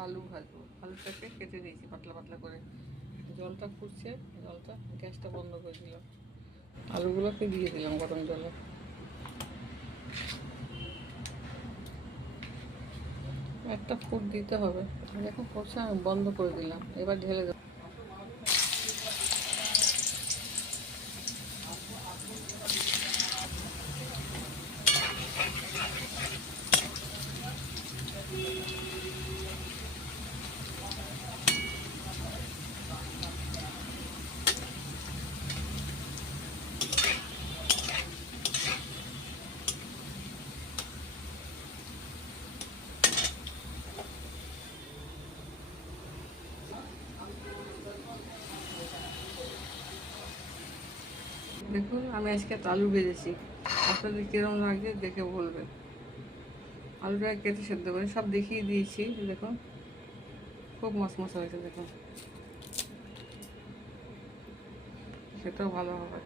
আলু ভাজবো, আলুটাকে কেটে দিয়েছি পাতলা পাতলা করে। জলটা ফুটছে, জলটা গ্যাসটা বন্ধ করে দিলাম, আলুগুলোকে দিয়ে দিলাম গরম জলে। একটা ফুট দিতে হবে, দেখো ফুটছে, আমি বন্ধ করে দিলাম, এবার ঢেলে দেবো। দেখুন আমি আজকে আলু ভেজেছি, আপনাদের কিরম লাগে দেখে বলবেন। আলুটা কেটে সেদ্ধ করে সব দেখিয়ে দিয়েছি, দেখুন খুব মশমশা হয়েছে, দেখুন সেটাও ভালো হবে।